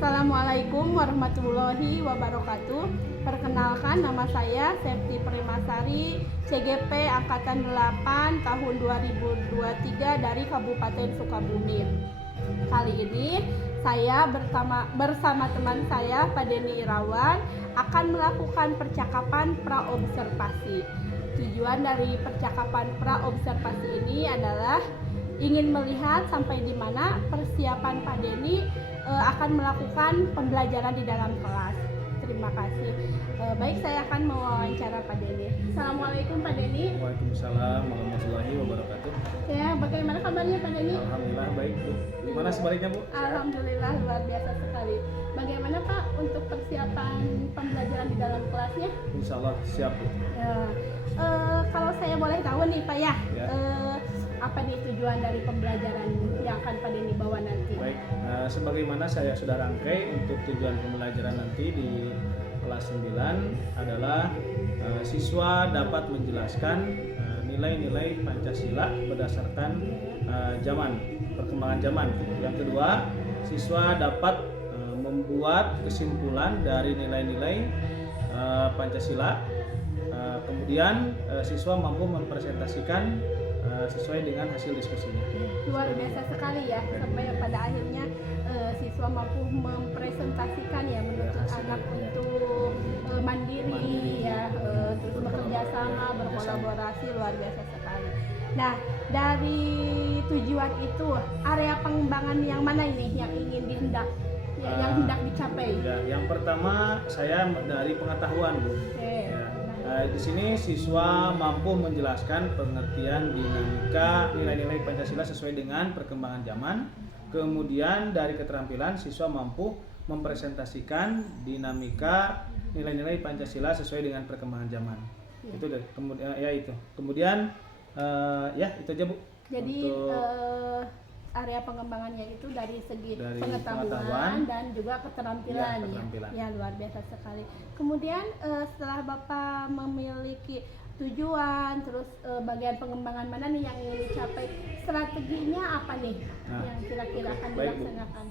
Assalamualaikum warahmatullahi wabarakatuh. Perkenalkan, nama saya Septi Primasari, CGP Angkatan 8 tahun 2023 dari Kabupaten Sukabumi. Kali ini saya bersama teman saya, Pak Denny Irawan, akan melakukan percakapan praobservasi. Tujuan dari percakapan praobservasi ini adalah ingin melihat sampai di mana persiapan Pak Denny akan melakukan pembelajaran di dalam kelas. Terima kasih. Baik, saya akan mewawancara Pak Denny. Assalamualaikum Pak Denny. Waalaikumsalam warahmatullahi wabarakatuh. Ya, bagaimana kabarnya Pak Denny? Alhamdulillah baik Bu. Gimana sebaliknya Bu? Alhamdulillah luar biasa sekali. Bagaimana Pak untuk persiapan pembelajaran di dalam kelasnya? Insya Allah siap Bu. Ya, kalau saya boleh tahu nih Pak ya. Apa nih tujuan dari pembelajaran yang akan Pak Denny bawa nanti? Baik, sebagaimana saya sudah rangkai untuk tujuan pembelajaran nanti di kelas 9 adalah siswa dapat menjelaskan nilai-nilai Pancasila berdasarkan perkembangan zaman. Yang kedua, siswa dapat membuat kesimpulan dari nilai-nilai Pancasila. Kemudian siswa mampu mempresentasikan sesuai dengan hasil diskusinya. Luar biasa sekali ya, sampai pada akhirnya siswa mampu mempresentasikan ya, menuntut anak untuk mandiri ya, terus bekerja sama, berkolaborasi, luar biasa sekali. Nah, dari tujuan itu area pengembangan yang mana ini yang ingin yang hendak dicapai? Ya, yang pertama saya dari pengetahuan Bu. Di sini siswa mampu menjelaskan pengertian dinamika nilai-nilai Pancasila sesuai dengan perkembangan zaman. Kemudian dari keterampilan siswa mampu mempresentasikan dinamika nilai-nilai Pancasila sesuai dengan perkembangan zaman. Itu deh. Kemudian Kemudian itu aja Bu. Jadi area pengembangannya itu dari segi pengetahuan dan juga keterampilan. Ya, luar biasa sekali. Kemudian setelah Bapak memiliki tujuan, terus bagian pengembangan mana nih yang ingin dicapai, strateginya apa nih yang kira-kira akan dilaksanakan?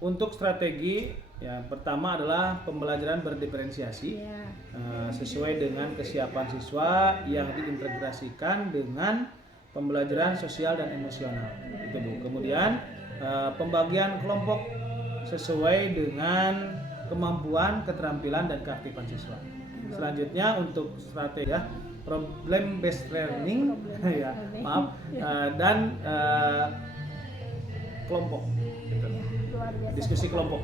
Untuk strategi yang pertama adalah pembelajaran berdiferensiasi sesuai dengan kesiapan siswa yang diintegrasikan dengan pembelajaran sosial dan emosional. Itu Bu. Kemudian pembagian kelompok sesuai dengan kemampuan, keterampilan dan keaktifan siswa. Selanjutnya untuk strategi problem based learning dan kelompok. Diskusi kelompok.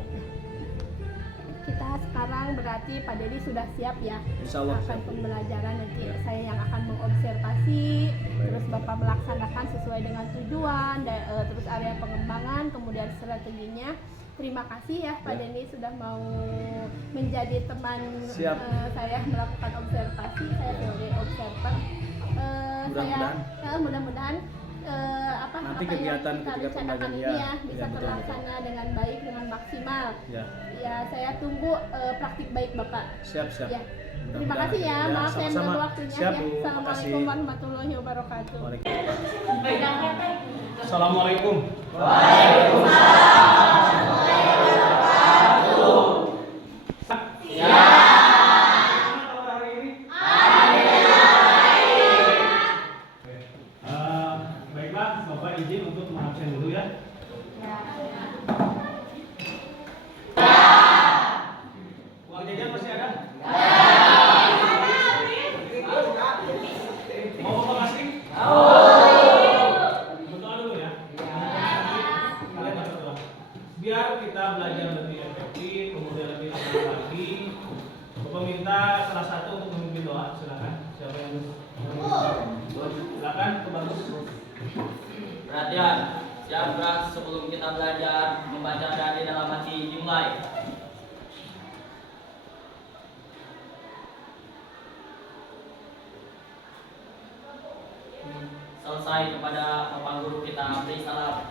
Kita sekarang berarti Pak Denny sudah siap ya akan pembelajaran nanti. Saya yang akan mengobservasi, terus Bapak melaksanakan sesuai dengan tujuan, terus area pengembangan, kemudian strateginya. Terima kasih ya Pak Denny sudah mau menjadi teman saya melakukan observasi. Saya sebagai observer. Mudah-mudahan nanti kegiatan ketika pembelajaran ini bisa terlaksana dengan baik, dengan maksimal. Ya, saya tunggu praktik baik Bapak. Siap. Ya. Terima kasih ya, maaf saya mengganggu waktunya ya. Assalamualaikum warahmatullahi wabarakatuh. Assalamualaikum. Waalaikumsalam. Izin untuk mengabsen dulu ya. Uang jajan masih ada? Mau bawa kasih? Berdoa dulu ya. Kalian berdoa. Biar kita belajar lebih efektif, kemudian lebih tenang lagi. Bapak minta salah satu untuk memimpin doa. Silakan. Siapa yang silakan, bagus. Perhatian, siap gerak sebelum kita belajar membaca dan di dalam hati dimulai. Selesai kepada Bapak Guru kita beri salam.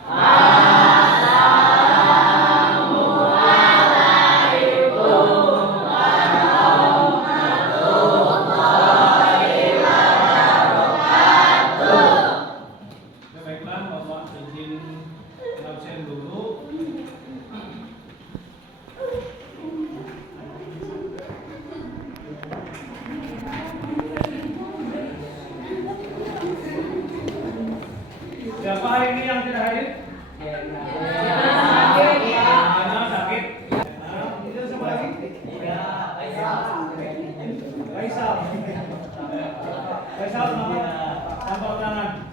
Siapa hari ini yang tidak hadir? Karena sakit. Itu siapa lagi? Faisal. Faisal tampar tangan.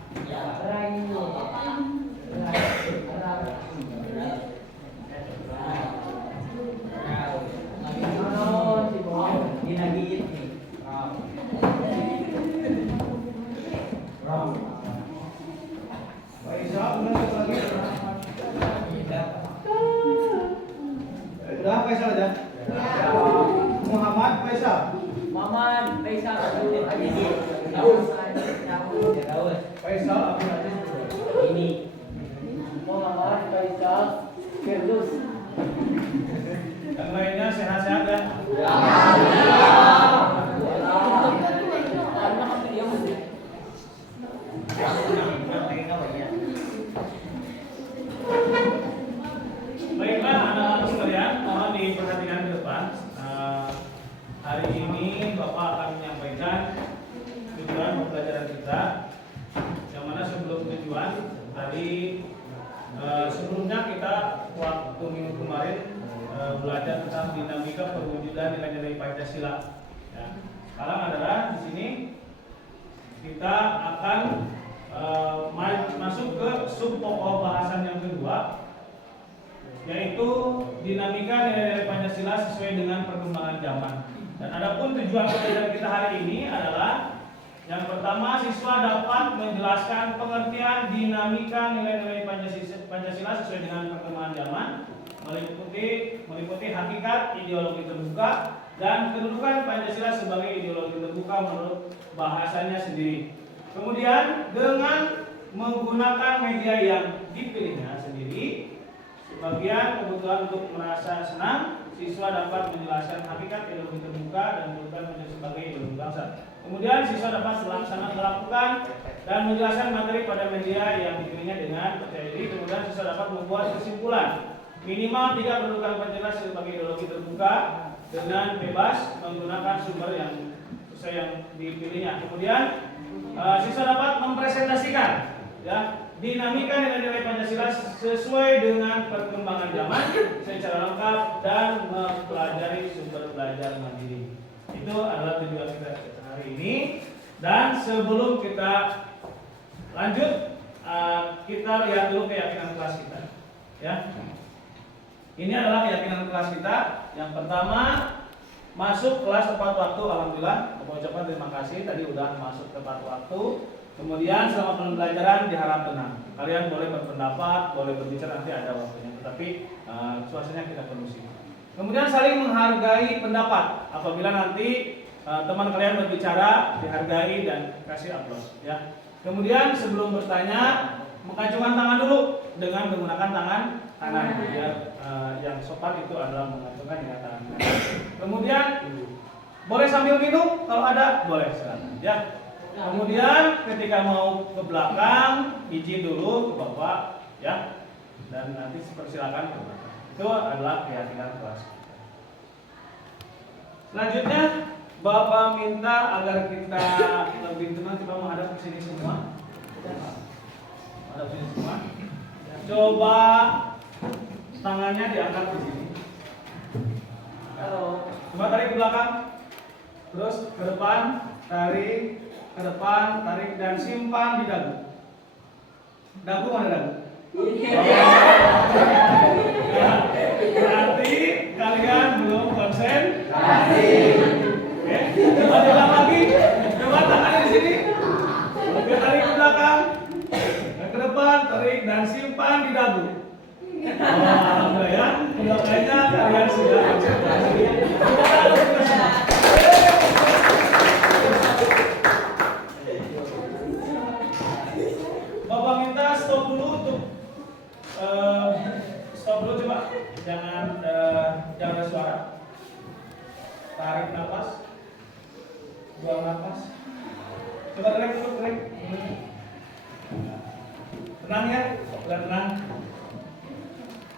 Udah Faisal aja. Muhammad Faisal. Faisal Abdul Aziz. Ini Yang lainnya sehat-sehat ya. Baiklah anak-anak sekalian, mohon diperhatikan ke depan. Hari ini Bapak akan menyampaikan tujuan pembelajaran kita. Yang mana sebelum tujuan tadi sebelumnya kita waktu minggu kemarin belajar tentang dinamika perwujudan nilai-nilai Pancasila. Ya. Sekarang adalah di sini kita akan masuk ke sub pokok bahasan yang kedua, yaitu dinamika nilai-nilai Pancasila sesuai dengan perkembangan zaman. Dan adapun tujuan pembelajaran kita hari ini adalah yang pertama, siswa dapat menjelaskan pengertian dinamika nilai-nilai Pancasila sesuai dengan perkembangan zaman, meliputi hakikat ideologi terbuka dan kedudukan Pancasila sebagai ideologi terbuka menurut bahasanya sendiri. Kemudian dengan menggunakan media yang dipilihnya sendiri, sebagian kebutuhan untuk merasa senang, siswa dapat menjelaskan hakikat ideologi terbuka dan kedudukan Pancasila sebagai ideologi bangsa. Kemudian siswa dapat melakukan dan menjelaskan materi pada media yang dipilihnya dengan percaya diri. Kemudian siswa dapat membuat kesimpulan minimal 3 kedudukan Pancasila sebagai ideologi terbuka dengan bebas menggunakan sumber yang sesuai yang dipilihnya. Kemudian siswa dapat mempresentasikan ya dinamika nilai-nilai Pancasila sesuai dengan perkembangan zaman secara lengkap dan mempelajari sumber belajar mandiri. Itu adalah tujuan kita hari ini. Dan sebelum kita lanjut, kita lihat dulu keyakinan kelas kita. Ya, ini adalah keyakinan kelas kita. Yang pertama, masuk kelas tepat waktu. Alhamdulillah, aku ucapkan terima kasih. Tadi udah masuk tepat waktu. Kemudian selama pembelajaran diharap tenang. Kalian boleh berpendapat, boleh berbicara, nanti ada waktunya. Tetapi suasananya kita kondusif. Kemudian saling menghargai pendapat. Apabila nanti teman kalian berbicara, dihargai dan kasih aplaus. Ya. Kemudian sebelum bertanya, mengacungkan tangan dulu dengan menggunakan tangan kanan. Biar yang sopan itu adalah mengacungkan dengan tangan kanan. Kemudian boleh sambil minum, kalau ada boleh silakan. Ya. Kemudian ketika mau ke belakang, izin dulu ke bapak, ya, dan nanti persilakan ke belakang. Itu adalah keyakinan kelas. Selanjutnya, bapak minta agar kita lebih tenang, coba menghadap ke sini semua. Menghadap sini semua. Coba tangannya diangkat ke sini. Coba tarik ke belakang, terus ke depan, tarik. Ke depan, tarik dan simpan di dagu. Dagu mana dagu? Berarti kalian belum konsentrasi. Oke, coba diulang lagi. Coba tangannya di sini. Oke, tarik ke belakang, ke depan, tarik dan simpan di dagu. Alhamdulillah ya. Kemudiannya kalian sudah konsentrasi. Bapak minta stop dulu untuk stop dulu coba, jangan ada suara. Tarik nafas, buang nafas. Coba tarik dulu, tarik. Tenang ya, tenang.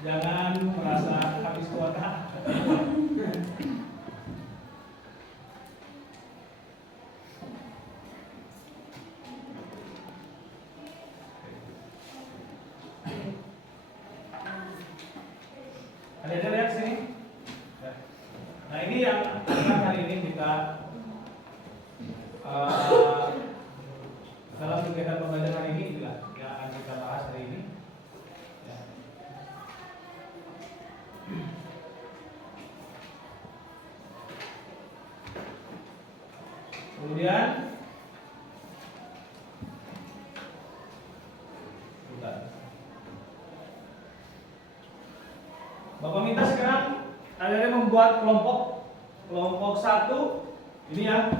Jangan merasa habis kuota. ini yang akan hari ini kita dalam kegiatan pembelajaran hari ini inilah yang akan kita bahas hari ini. Ya. Kemudian Bapak minta sekarang ada membuat kelompok 1 ini ya,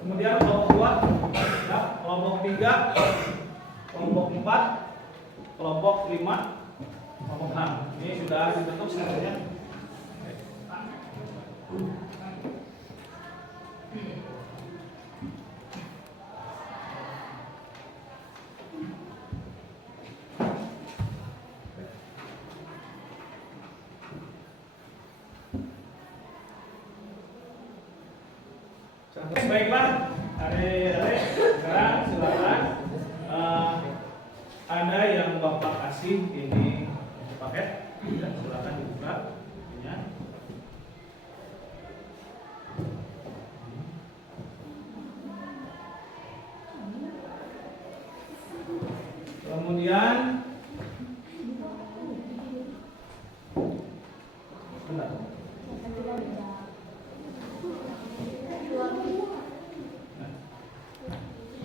kemudian kelompok 2 ya, kelompok 3, kelompok 4, kelompok 5, kelompok 6. Ini sudah dibentuk sebenarnya. Baiklah, sekarang silakan ada yang Bapak kasih ini paket, ya, silakan dibuka. Ya. Kemudian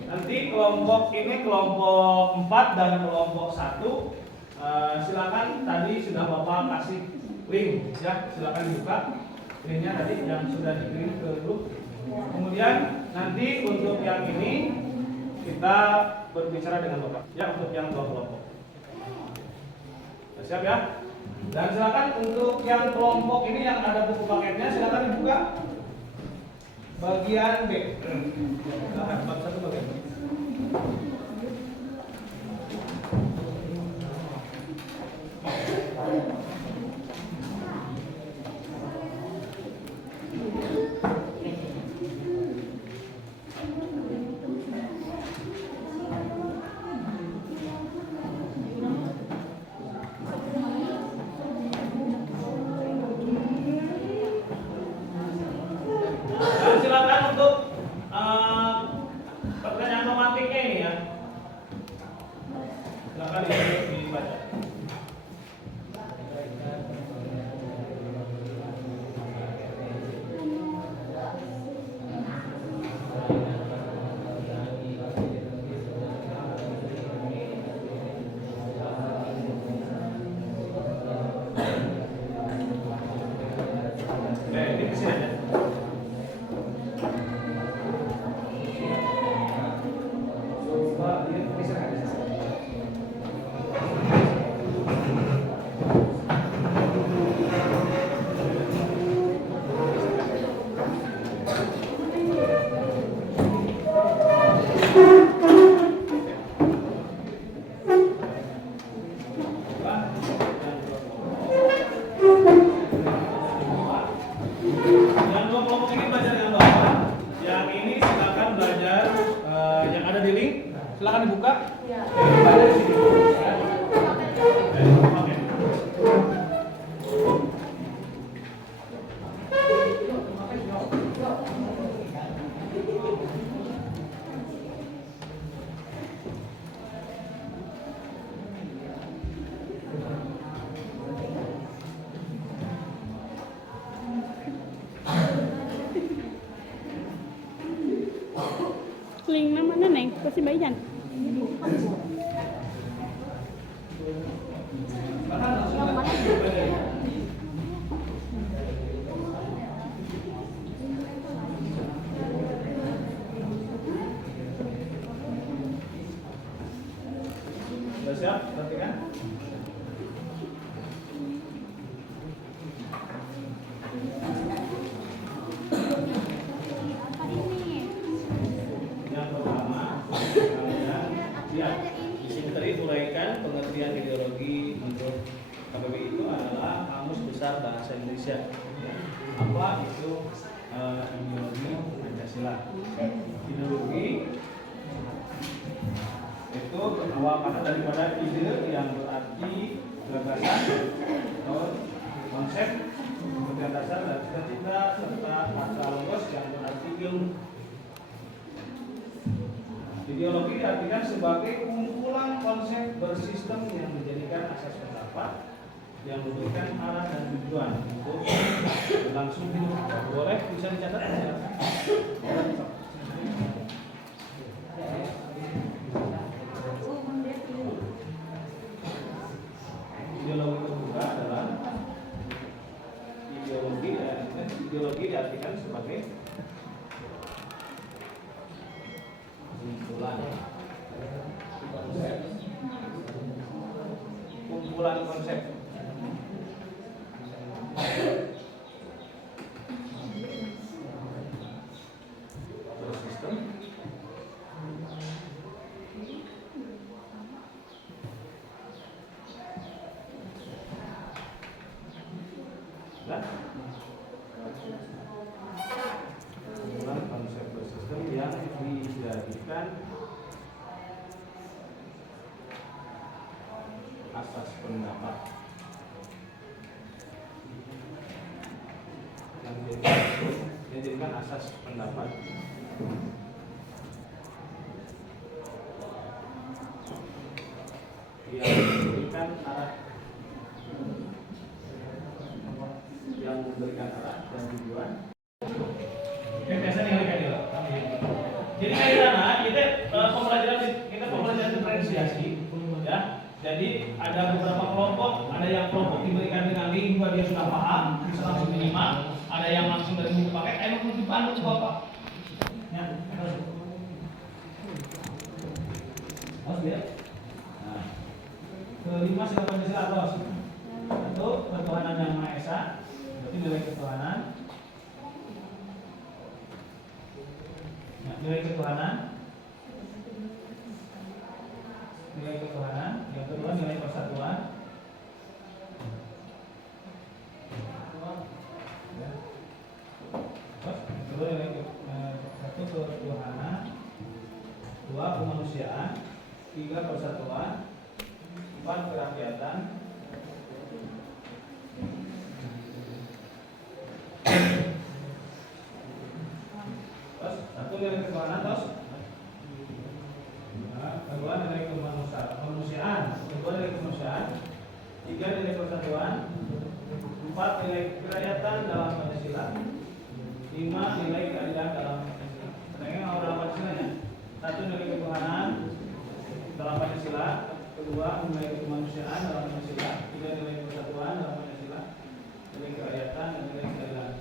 nanti kelompok ini kelompok 4 dan kelompok 1 silakan tadi sudah Bapak kasih link ya, silakan dibuka linknya tadi yang sudah dikirim ke grup. Kemudian nanti untuk yang ini kita berbicara dengan Bapak ya, untuk yang 2 kelompok. Siap ya? Dan silakan untuk yang kelompok ini yang ada buku paketnya silakan dibuka bagian B. Silakan bab 1 bagian B. Silakan untuk pertanyaan mematiknya ini ya. Silakan dibaca. Ini di sini aja. Yang 2 kelompok ini belajar dengan Bapak. Yang ini silakan belajar yang ada di link. Silakan dibuka. Ya. Baca di sini. Ya. Oke. Link mana neng? Kasih bayan. Sudah siap? Perhatikan. Yang pertama, kalian lihat di sini tadi uraikan pengertian ideologi menurut KBBI itu adalah Kamus Besar Bahasa Indonesia. Apa itu ideologi Pancasila? Ideologi itu awal kata daripada ide yang berarti gagasan atau konsep, pengertian dasar dan cita-cita serta asal logos yang berarti ilmu. Ideologi diartikan sebagai kumpulan konsep bersistem yang menjadikan asas pendapat yang memberikan arah dan tujuan untuk langsung hidup. Boleh bisa dicatat ya? Ideologi kedua adalah ideologi diartikan sebagai kumpulan konsep bersistem dan kumpulan konsep bersistem yang dijadikan asas pendapat yang dijadikan asas pendapat yang memberikan arah dan tujuan. Oke, biasa nih kali. Jadi kayak sana kita pembelajaran diferensiasi ya. Jadi ada beberapa kelompok, ada yang kelompok diberikan dengan link dia sudah paham, bisa langsung menyimak, ada yang langsung dari buku paket, emang perlu dipandu ke Bapak. Ya, harus lihat. Nah, kelima sila Pancasila terus. Satu, ketuhanan yang Maha Esa, berarti nilai ketuhanan. Nah, nilai ketuhanan. Nilai ketuhanan, yang kedua nilai persatuan, terus kedua nilai satu ketuhanan, dua kemanusiaan, tiga persatuan, empat kerakyatan, terus satu nilai ketuhanan, terus kedua nilai kemanusiaan, kedua nilai kemanusiaan, tiga nilai persatuan, empat nilai kerakyatan dalam Pancasila, lima nilai keadilan dalam Pancasila. Sedangkan dalam Pancasila ya, satu nilai ketuhanan dalam Pancasila, kedua nilai kemanusiaan dalam Pancasila, tiga nilai persatuan dalam Pancasila, nilai kerakyatan dan nilai keadilan.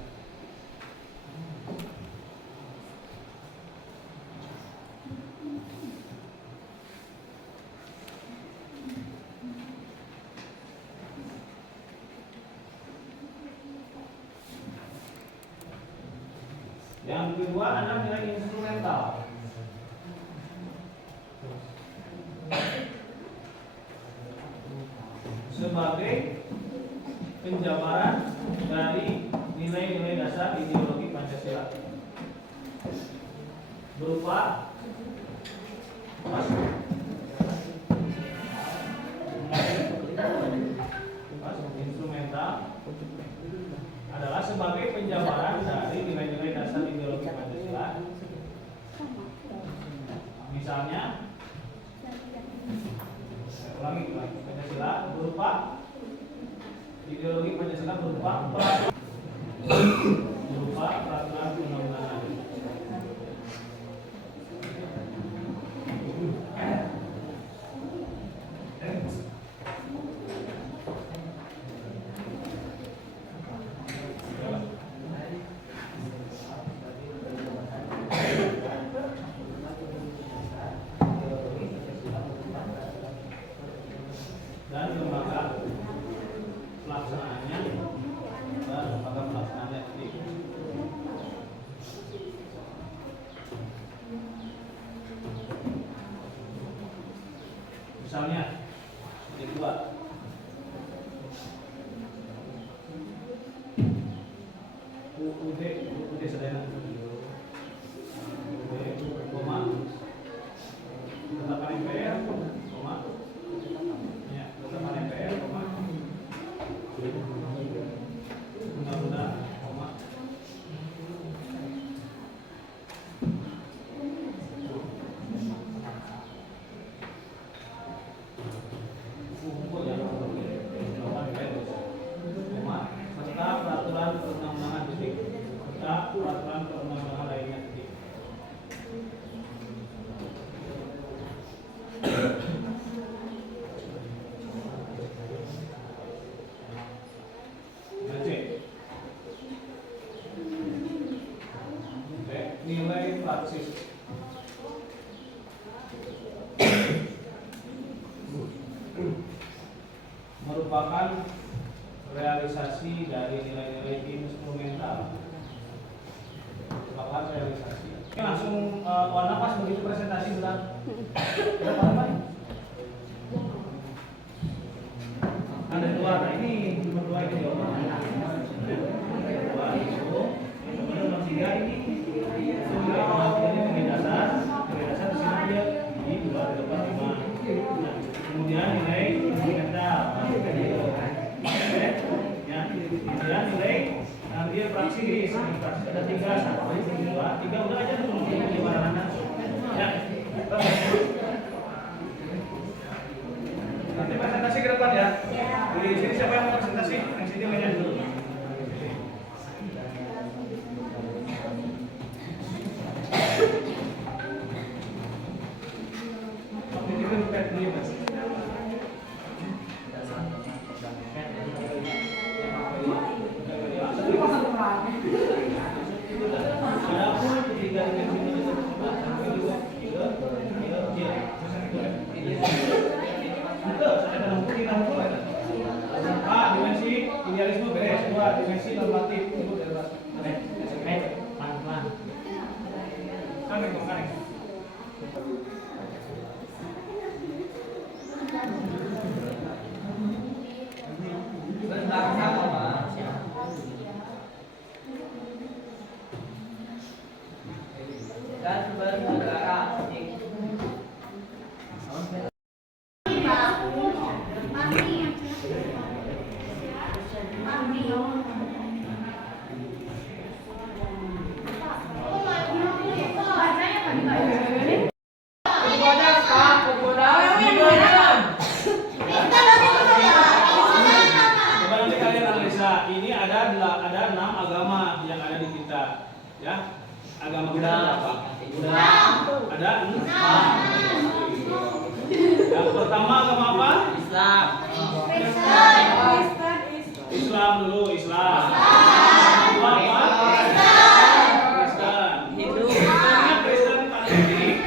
Yang kedua adalah nilai instrumental. Sebagai penjabaran dari nilai-nilai dasar ideologi Pancasila berupa instrumental adalah sebagai penjabaran dari nilai-nilai dasar ideologi Pancasila. Misalnya, saya ulangi, Pancasila berupa ideologi Pancasila berupa peraturan undang-undangan. Dan lembaga pelaksanaannya sendiri. Misalnya, yang kedua, UUD Sedena, koma, tetapkan MPR, koma, ya, tetapkan MPR, koma, undang-undang merupakan realisasi dari nilai-nilai instrumental. Merupakan realisasi. Ini langsung warna pas begitu presentasi bulan. Ada dua, nah ini nomor 2 ini nomor 2 itu nomor 3 ini dasar di sini dia di 2, 8, 5. Nah, kemudian nilai instrumental ya, kemudian nilai dia fraksi ada 3, 1, 2, 3 udah aja dulu di mana ya. Nanti presentasi ke depan ya. Di sini siapa yang mau presentasi? Yang sini mainnya dulu. Dimensi idealisme beres, 2 dimensi normatif itu bebas. Pelan-pelan. Kan. Dan bernegara. Ini ada 6 agama yang ada di kita, ya. Agama kita apa? Ada 6. Yang pertama agama apa? Islam. Islam dulu, Islam. Kedua apa? Kristen. Hindu. Kristen Katolik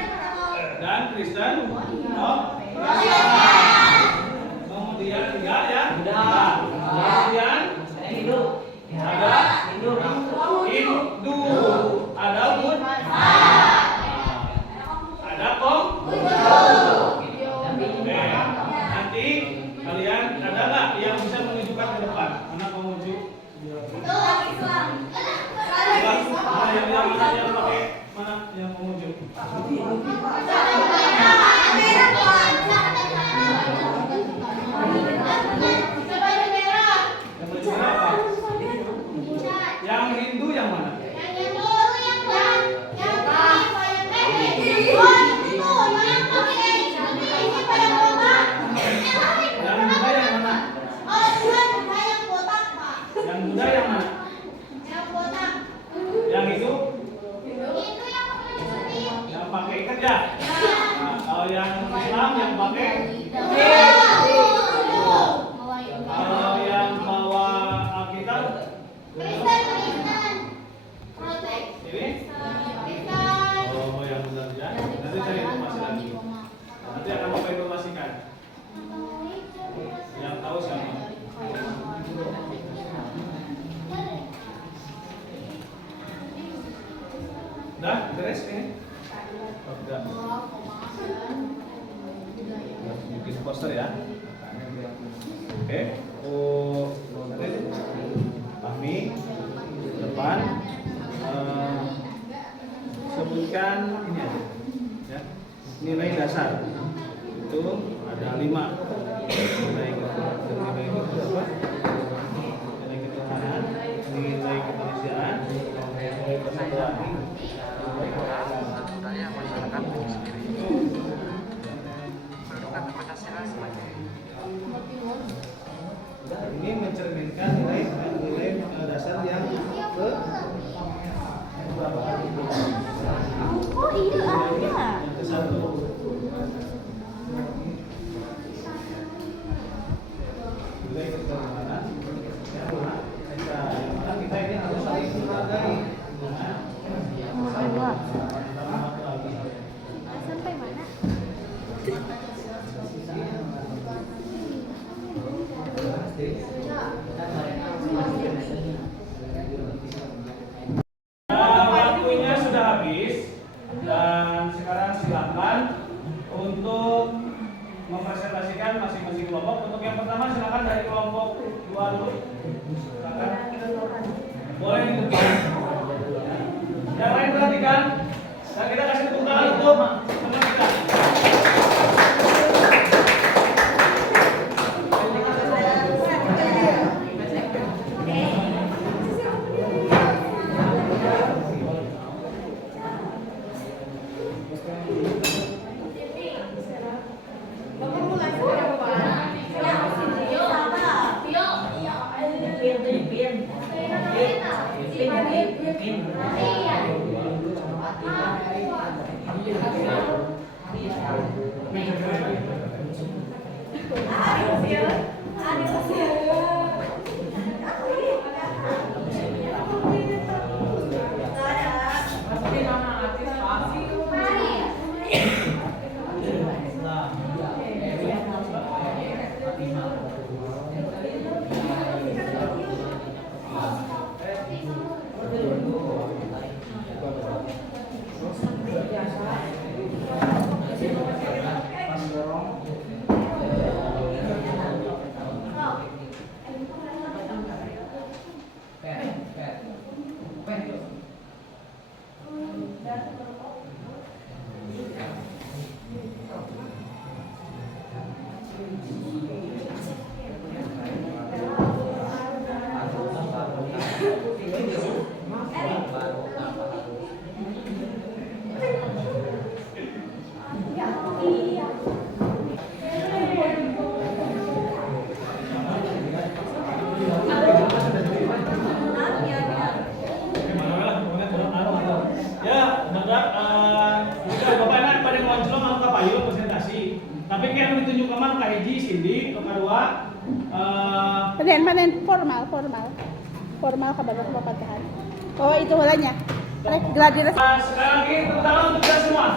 dan Kristen kemudian 3 ya. Kemudian Hindu. ada Hindu, ada Buddha, ada nanti kalian ada nggak yang bisa menunjukkan ke depan? Mana Konghucu? Mana yang pakai? Mana yang Konghucu? Yang Hindu yang mana? Yang Buddha yang mana? Yang Buddha yang mana? Yang itu? Yang pakai ikat ya? Nah, kalau yang Islam yang pakai? Kalau yang bawa Alkitab? Ini? Oh, yang benar ya. Nanti cari informasi lagi. Nanti akan Bapak informasikan. Yang tahu siapa? Udah, beres ini? Oh, udah. Bikin poster ya. Oke. Oh, Fahmi depan sebutkan ini aja ya, nilai dasar itu ada 5 nilai apa? Nilai ketuhanan, nilai kemanusiaan, nilai persaudaraan, budaya masyarakat sendiri kedudukan Pancasila sebagai ini mencerminkan nilai dasar yang ke berapa? Oh iya ada. Yang ke 1. Nilai ketuhanan yang mana? Kita ini harus saling menghargai. yang pertama silakan dari kelompok 2 dulu. Silakan. Boleh di depan. Yang lain perhatikan. Dan kita kasih tepuk tangan untuk teman kita. Tapi kan ditunjuk kemana Kak Hiji, Cindy, kedua panen formal kabar kepatahan. Oh itu hulanya. Rek gladiresir. Sekali lagi tepuk tangan untuk kita semua.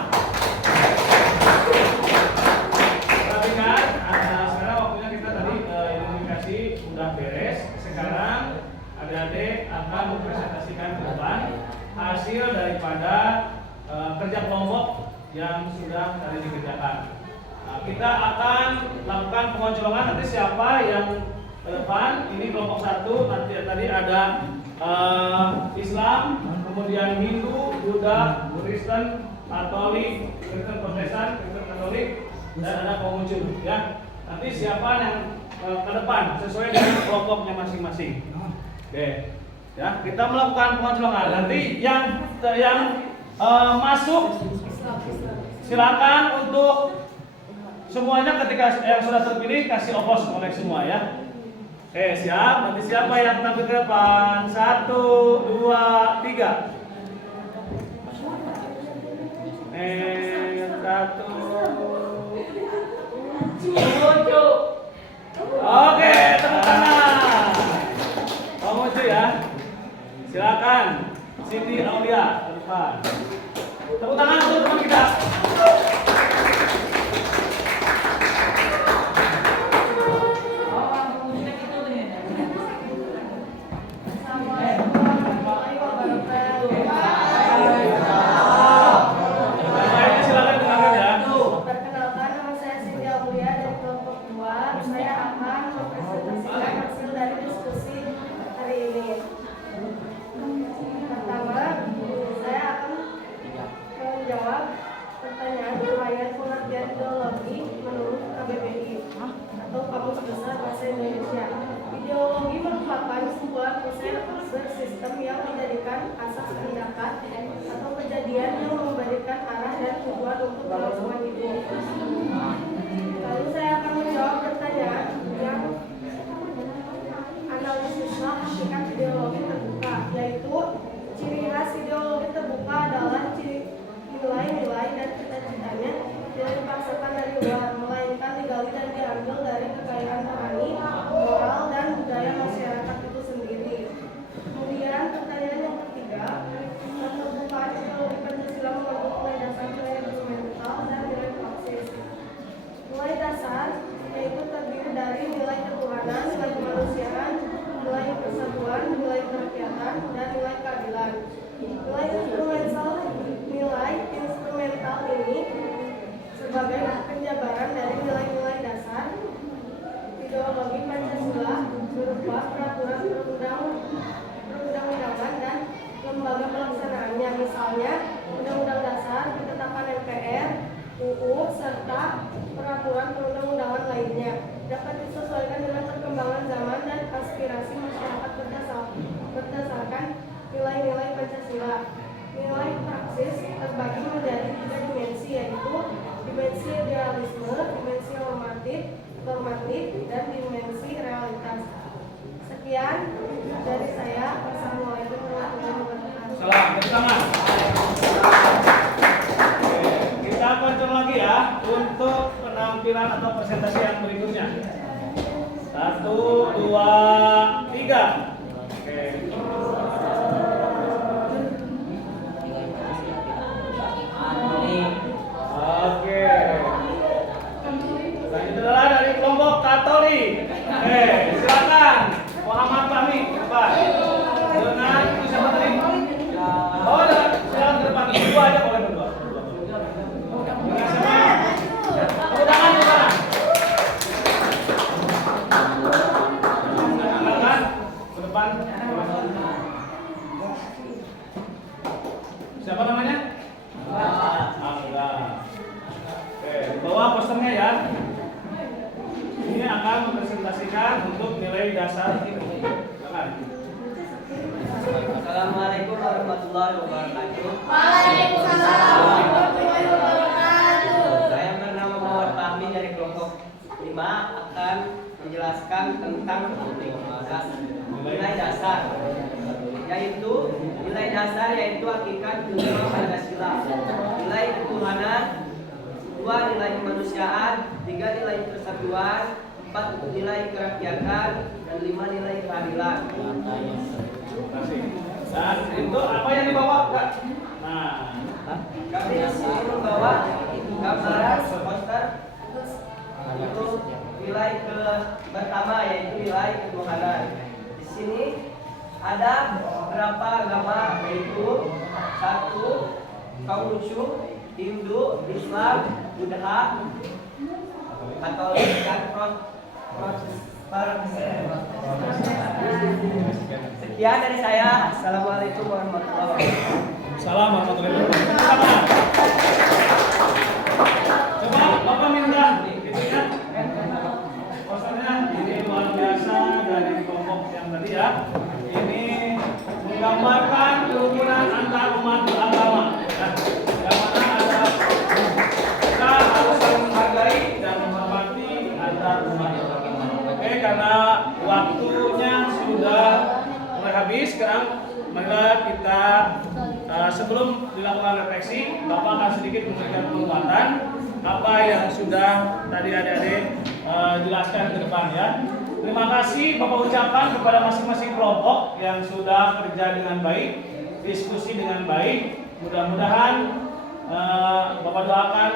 Perhatikan, sekarang waktunya kita tadi identifikasi udah beres. Sekarang adik-adik akan mempresentasikan ke depan hasil daripada kerja kelompok yang sudah tadi dikerjakan. Nah, kita akan lakukan pengoncolangan nanti siapa yang ke depan. Ini kelompok 1, nanti tadi ada Islam, kemudian Hindu, Buddha, Kristen, Katolik, Kristen Protestan, Kristen Katolik, dan ada Konghucu ya. Nanti siapa yang ke depan sesuai dengan kelompoknya masing-masing. Oke. Ya, kita melakukan pengoncolangan. Nanti yang masuk silakan untuk semuanya ketika yang sudah terpilih kasih opos oleh semua ya. Oke, siap. Nanti siapa yang tampil ke depan? 1, 2, 3. 1. Oke, tepuk tangan. Konghucu ya. Silakan. Cindy Aulia ke depan. Tepuk tangan untuk teman kita. Ideologi merupakan sebuah konsep bersistem yang menjadikan asas tindakan atau kejadian yang memberikan arah dan tujuan untuk kelangsungan hidup. Lalu saya akan menjawab pertanyaan yang analisisnya hakikat ideologi terbuka, yaitu ciri khas ideologi terbuka adalah nilai-nilai dan cita-citanya tidak dipaksakan dari luar, melainkan digali dan diambil dari kekayaan rohani, moral, dan budaya masyarakat itu sendiri. Kemudian pertanyaan yang ketiga, keterbukaan ideologi Pancasila mengandung nilai dasar, nilai fundamental, dan nilai praksis. Nilai dasar yaitu terdiri dari nilai ketuhanan, nilai kemanusiaan, nilai persatuan, nilai kerakyatan, dan nilai keadilan. Nilai instrumental ini sebagai penjabaran dari nilai-nilai dasar. dapat disesuaikan dengan perkembangan zaman dan aspirasi masyarakat berdasarkan nilai-nilai Pancasila. Nilai praksis terbagi menjadi 3 dimensi, yaitu dimensi idealisme, dimensi normatif, dan dimensi realitas. Sekian dari saya. Wassalamualaikum warahmatullahi wabarakatuh. Salam, bersama. Kita konsen lagi ya untuk penampilan atau presentasi yang berikutnya. 1, 2, 3. Oke. Oke. Selanjutnya adalah dari kelompok Katolik. Silakan Muhammad Fahmi ke depan. Dengan siapa tadi? Oh, silakan ke depan. Berdua aja boleh berdua. Dengan siapa? Tangan ke depan. Silakan ke depan. Siapa namanya? Angga. Oke, bawa posternya ya. Ini akan mempresentasikan untuk nilai dasar ini. Silakan. Assalamualaikum warahmatullahi wabarakatuh. Waalaikumsalam warahmatullahi wabarakatuh. Saya bernama Muhammad Fahmi dari kelompok 5 akan menjelaskan tentang nilai dasar, yaitu nilai dasar yaitu hakikat nilai Pancasila, nilai ketuhanan, 2 nilai kemanusiaan, 3 nilai persatuan, 4 nilai kerakyatan, dan 5 nilai keadilan. Terima kasih. Dan itu apa yang dibawa, Kak? Nah, Kami di sini membawa gambaran poster untuk nilai pertama yaitu nilai ketuhanan. Di sini ada beberapa agama yaitu 1 Konghucu, Hindu, Islam, Buddha, Katolik, dan Protestan. Sekian dari saya. Assalamualaikum warahmatullahi wabarakatuh. salam warahmatullahi wabarakatuh. Coba Bapak minta itunya. Posternya ini luar biasa dari kelompok yang tadi ya. Ini menggambarkan kerukunan antar umat beragama. Nah, yang mana ada kita harus saling menghargai dan menghormati antar umat beragama. Oke, karena waktunya sudah mulai habis, sekarang marilah kita sebelum dilakukan refleksi, Bapak akan sedikit memberikan penguatan apa yang sudah tadi adik-adik jelaskan ke depan ya. Terima kasih Bapak ucapkan kepada masing-masing kelompok yang sudah kerja dengan baik, diskusi dengan baik. Mudah-mudahan Bapak doakan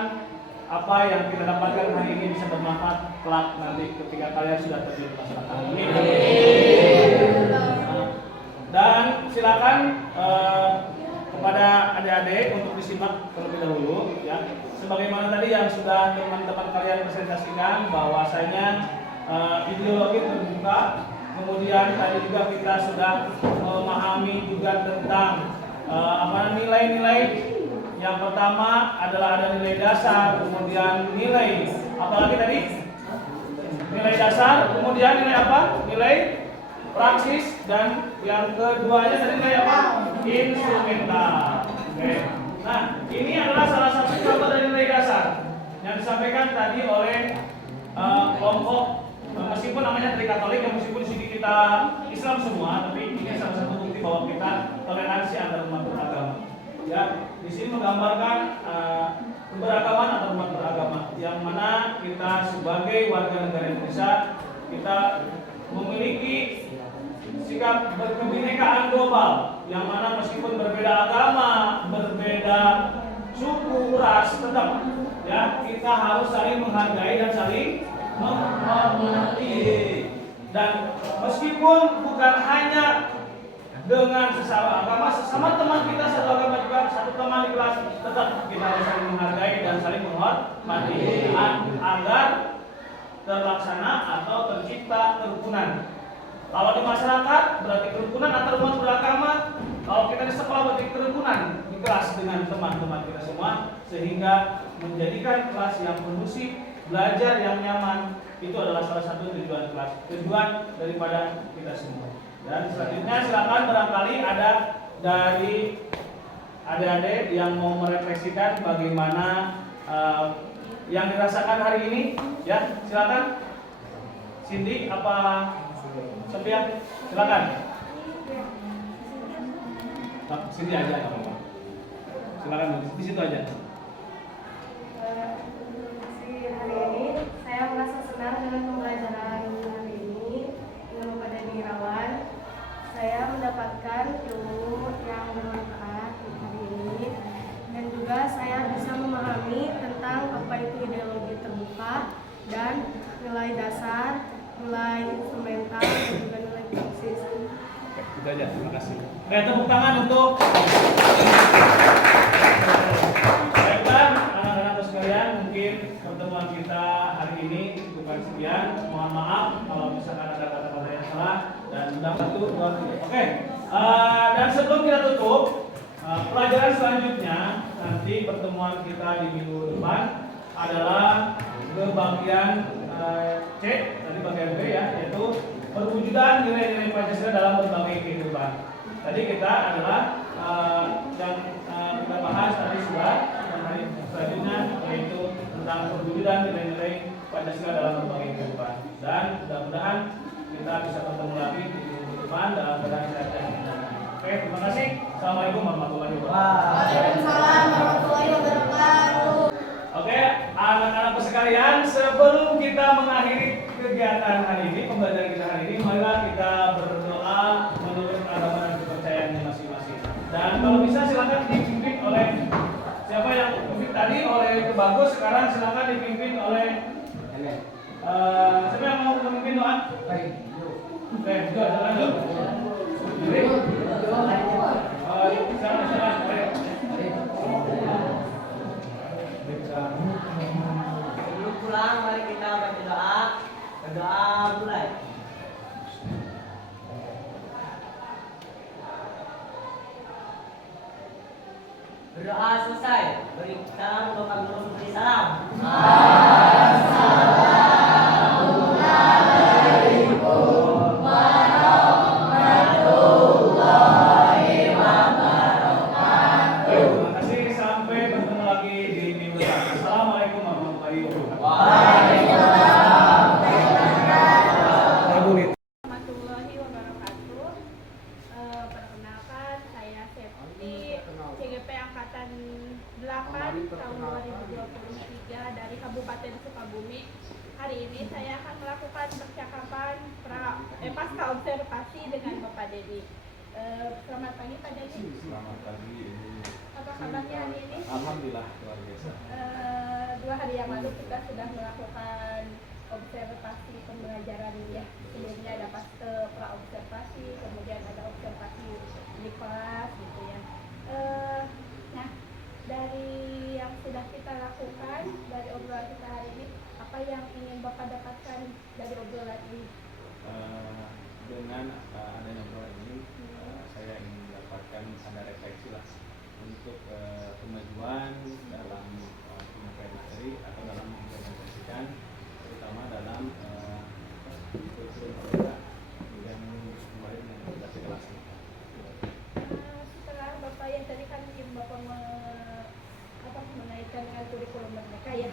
apa yang kita dapatkan hari ini bisa bermanfaat kelak nanti ketika kalian sudah terjun ke masyarakat. Dan silakan kepada adik-adik untuk disimak terlebih dahulu ya. Sebagaimana tadi yang sudah teman-teman kalian presentasikan bahwasanya ideologi terbuka, kemudian tadi juga kita sudah memahami juga tentang nilai-nilai. Yang pertama adalah ada nilai dasar, kemudian nilai apalagi tadi? Nilai dasar, kemudian nilai apa? Nilai praksis, dan yang keduanya tadi nilai apa? Instrumental. Oke. Nah, ini adalah salah satu contoh dari nilai dasar yang disampaikan tadi oleh kelompok meskipun namanya dari Katolik, yang meskipun di sini kita Islam semua, tapi ini salah satu bukti bahwa kita toleransi antar umat beragama. Ya, di sini menggambarkan keberagaman atau umat beragama, yang mana kita sebagai warga negara Indonesia kita memiliki sikap berkebinekaan global, yang mana meskipun berbeda agama, berbeda suku, ras, tetap ya kita harus saling menghargai dan saling menghormati. Dan meskipun bukan hanya dengan sesama agama, sesama teman kita satu agama juga, satu teman di kelas, tetap kita harus saling menghargai dan saling menghormati agar terlaksana atau tercipta kerukunan. Kalau di masyarakat berarti kerukunan antar umat beragama, kalau kita di sekolah berarti kerukunan di kelas dengan teman-teman kita semua, sehingga menjadikan kelas yang kondusif belajar yang nyaman itu adalah salah satu tujuan kelas, tujuan daripada kita semua. Dan selanjutnya silakan barangkali ada dari adik-adik yang mau merefleksikan bagaimana yang dirasakan hari ini, ya silakan. Cindy apa Sophia? Silakan. Cindy aja nggak apa-apa. Silakan di situ aja. Hari ini saya merasa senang dengan pembelajaran hari ini dengan Bapak Deni Irawan. Saya mendapatkan ilmu yang bermanfaat hari ini dan juga saya bisa memahami tentang apa itu ideologi terbuka dan nilai dasar, nilai instrumental dan juga nilai praksis. Itu aja, terima kasih. Tepuk tangan untuk baiklah anak-anak sekalian, mungkin pertemuan kita hari ini cukup sekian. Mohon maaf kalau misalkan ada kata-kata yang salah dan undang 1, 2, 3. Oke. Dan sebelum kita tutup, pelajaran selanjutnya nanti pertemuan kita di minggu depan adalah ke bagian C, tadi bagian B ya, yaitu perwujudan nilai-nilai Pancasila dalam berbagai kehidupan. Tadi kita adalah yang kita bahas tadi sudah, dan hari selanjutnya yaitu tentang perwujudan nilai-nilai Pancasila dalam berbagai kehidupan. Dan mudah-mudahan kita bisa bertemu lagi di minggu depan dalam keadaan sehat dan sejahtera. Oke, terima kasih. Assalamualaikum warahmatullahi wabarakatuh. Waalaikumsalam warahmatullahi wabarakatuh. Oke, anak-anakku sekalian, sebelum kita mengakhiri kegiatan hari ini, pembelajaran kita hari ini, marilah kita berdoa menurut agama dan kepercayaannya masing-masing. Dan kalau bisa silakan dipimpin oleh siapa yang pimpin tadi, oleh Kebagus. Sekarang silakan dipimpin oleh siapa yang mau memimpin doa? Oke, silakan dulu. Sebelum pulang, mari kita baca doa. Berdoa mulai. Berdoa selesai. Beri salam untuk kami beri salam. Terima kasih, sampai bertemu lagi di minggu depan. Assalamualaikum warahmatullahi wabarakatuh. Warahmatullahi wabarakatuh. Perkenalkan, saya Septi, CGP Angkatan 8 tahun 2023 dari Kabupaten Sukabumi. Hari ini saya akan melakukan percakapan pasca observasi dengan Bapak Dedi. Selamat pagi Pak Dedi. Selamat pagi. Apa kabarnya hari ini? Alhamdulillah luar biasa. 2 hari yang lalu kita sudah melakukan observasi pembelajaran ya. Sebelumnya ada pra observasi, kemudian ada observasi di kelas gitu ya. Nah, dari yang sudah kita lakukan dari obrolan kita hari ini, apa yang ingin Bapak dapatkan dari obrolan ini? Dengan adanya obrolan ini, saya ingin mendapatkan ada refleksi lah untuk kemajuan dalam pemakaian materi atau dalam mengimplementasikan, terutama dalam kurikulum pemerintah yang kemarin yang kita kelas. Setelah Bapak ya tadi kan Bapak menaikkan dengan kurikulum merdeka ya.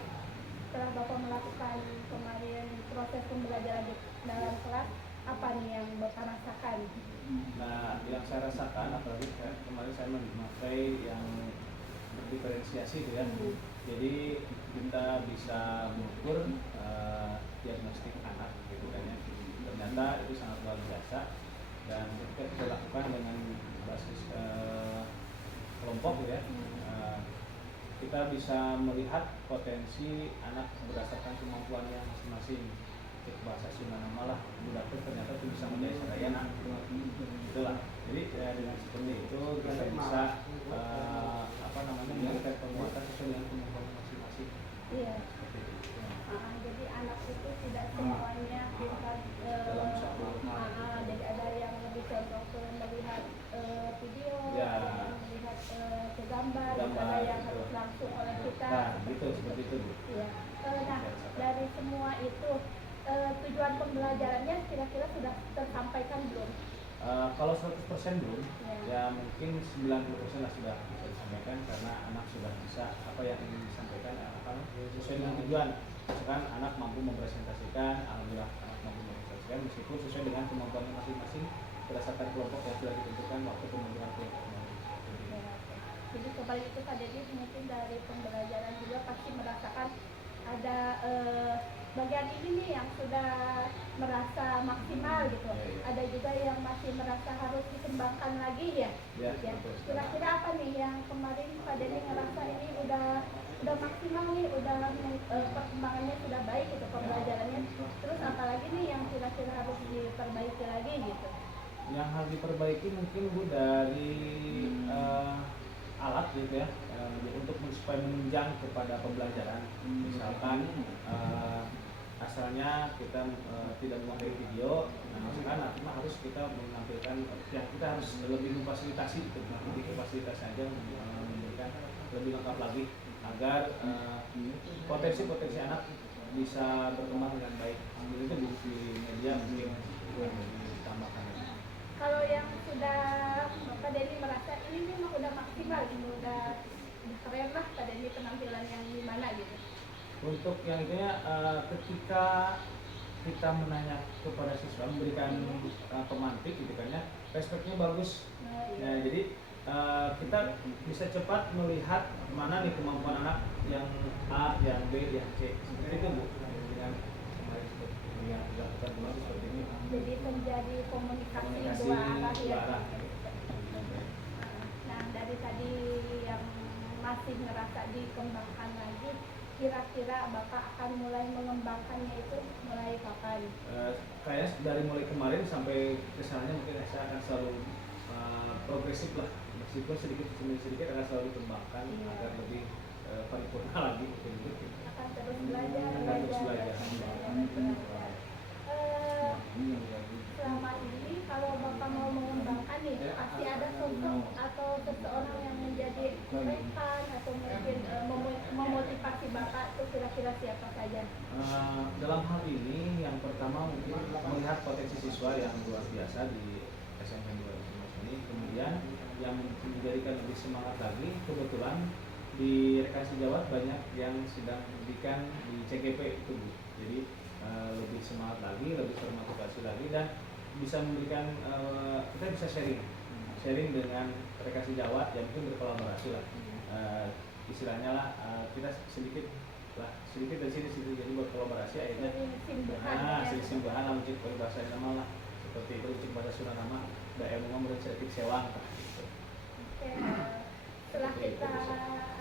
Setelah Bapak melakukan kemarin proses pembelajaran dalam kelas, apa nih yang Bapak rasakan? Nah, yang saya rasakan apalagi kemarin saya memakai yang berdiferensiasi ya. Jadi kita bisa mengukur diagnostik anak gitu kan ya. Ternyata itu sangat luar biasa dan ketika kita lakukan dengan basis kelompok ya. Kita bisa melihat potensi anak berdasarkan kemampuannya masing-masing. Bahasa Sunda malah budak ternyata itu bisa menjadi sarjana. Itulah. Jadi dengan seperti itu kita bisa memberikan penguatan sesuai dengan kemampuan masing-masing. Iya. Jadi anak itu tidak semuanya pintar dalam satu hal. jadi ada yang lebih contoh melihat video, ada yang melihat gambar, ada yang harus langsung oleh kita. Nah, gitu seperti itu. Iya. Nah, dari kira-kira sudah tersampaikan belum? Kalau 100% belum, Ya. ya mungkin 90% lah sudah bisa disampaikan karena anak sudah bisa apa yang ingin disampaikan sesuai dengan tujuan. Misalkan anak mampu mempresentasikan, alhamdulillah anak mampu mempresentasikan meskipun sesuai dengan kemampuannya masing-masing berdasarkan kelompok yang sudah ditentukan waktu pembentukan kelompok. Jadi kembali itu Pak Dedi mungkin dari pembelajaran juga pasti merasakan ada bagian ini nih yang sudah merasa maksimal gitu. Ada juga yang masih merasa harus dikembangkan lagi ya. Ya, Ya. betul. Kira-kira apa nih yang kemarin Pak Dedi ngerasa ini udah maksimal nih, udah perkembangannya sudah baik gitu pembelajarannya. Terus apalagi nih yang kira-kira harus diperbaiki lagi gitu. Yang harus diperbaiki mungkin Bu dari alat gitu ya, untuk supaya menunjang kepada pembelajaran. Misalkan asalnya kita tidak memakai video, nah sekarang harus kita menampilkan yang kita harus lebih memfasilitasi gitu, lebih fasilitasi aja, memberikan lebih lengkap lagi agar potensi-potensi anak bisa berkembang dengan baik. Itu di media mungkin ditambahkan. Kalau yang sudah Pak Denny merasa ini memang udah maksimal, ini udah keren lah Pak Denny penampilan yang gimana gitu. Untuk yang intinya ketika kita menanya kepada siswa memberikan pemantik gitu kan ya, respeknya bagus. Nah, jadi kita bisa cepat melihat mana nih kemampuan anak yang A, yang B, yang C. Seperti itu Bu. Dengan kemarin seperti yang dilakukan kemarin seperti ini. Jadi menjadi komunikasi Komunikasi dua arah ya. dua arah. Nah dari tadi yang masih ngerasa dikembangkan lagi, kira-kira Bapak akan mulai mengembangkannya itu mulai kapan? Kayaknya dari mulai kemarin sampai kesananya mungkin saya akan selalu progresif lah, meskipun sedikit demi sedikit akan selalu dikembangkan agar lebih paripurna lagi gitu. Akan terus belajar, Akan terus belajar. Selama ini kalau Bapak mau mengembangkan nih, pasti ada sosok atau seseorang yang menjadi rekan atau mungkin memotivasi Bapak itu kira-kira siapa saja? Dalam hal ini yang pertama mungkin melihat potensi siswa yang luar biasa di SMP 2015 ini, kemudian yang menjadikan lebih semangat lagi, kebetulan di rekan sejawat banyak yang sedang pendidikan di CGP itu Bu. Jadi lebih semangat lagi, lebih termotivasi lagi, dan bisa memberikan kita bisa sharing dengan rekan sejawat yang mungkin berkolaborasi lah, istilahnya lah, kita sedikit dari sini jadi berkolaborasi akhirnya selisih bahan lah, mencik bahasa nama lah seperti itu, mencik bahasa Sunda nama daerah ngomong sedikit sewang gitu. Setelah kita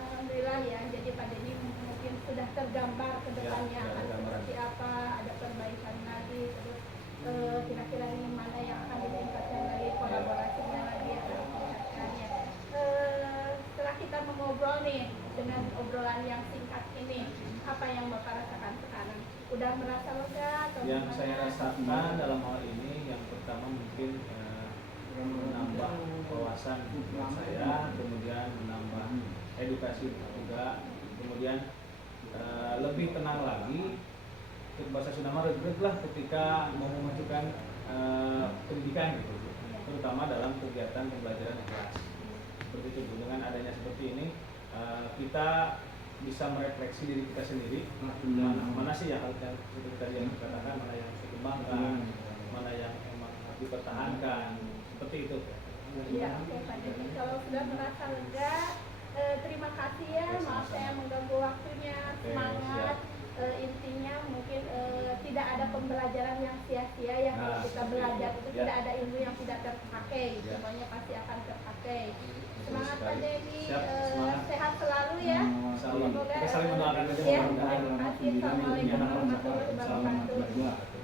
alhamdulillah ya, jadi Pak Denny mungkin sudah tergambar ke depannya akan seperti apa, ada perbaikan lagi, terus kira-kira ini mana yang akan ditingkatkan lagi, kolaborasinya lagi akan ditingkatkannya. Setelah kita mengobrol nih dengan obrolan yang singkat ini, apa yang Bapak rasakan sekarang? Udah merasa lega atau Yang gimana? saya rasakan dalam hal ini yang pertama mungkin menambah wawasan saya, kemudian menambah edukasi juga, kemudian lebih tenang lagi, bahasa Sunda mah regreg lah ketika mau memajukan pendidikan gitu, terutama dalam kegiatan pembelajaran yang kelas. Seperti itu, dengan adanya seperti ini kita bisa merefleksi diri kita sendiri, mana sih yang harus seperti tadi yang dikatakan, mana yang harus dikembangkan, mana yang emang harus dipertahankan, seperti itu. Ya, oke Pak Denny, kalau sudah merasa lega, terima kasih ya, maaf saya mengganggu waktunya, semangat. Intinya mungkin tidak ada pembelajaran yang sia-sia ya, kalau kita belajar itu tidak ada ilmu yang tidak terpakai, semuanya pasti akan terpakai. Semangat Pak Denny, sehat selalu ya. Semoga kita saling mendoakan aja. Ya, terima kasih. Assalamualaikum warahmatullahi wabarakatuh.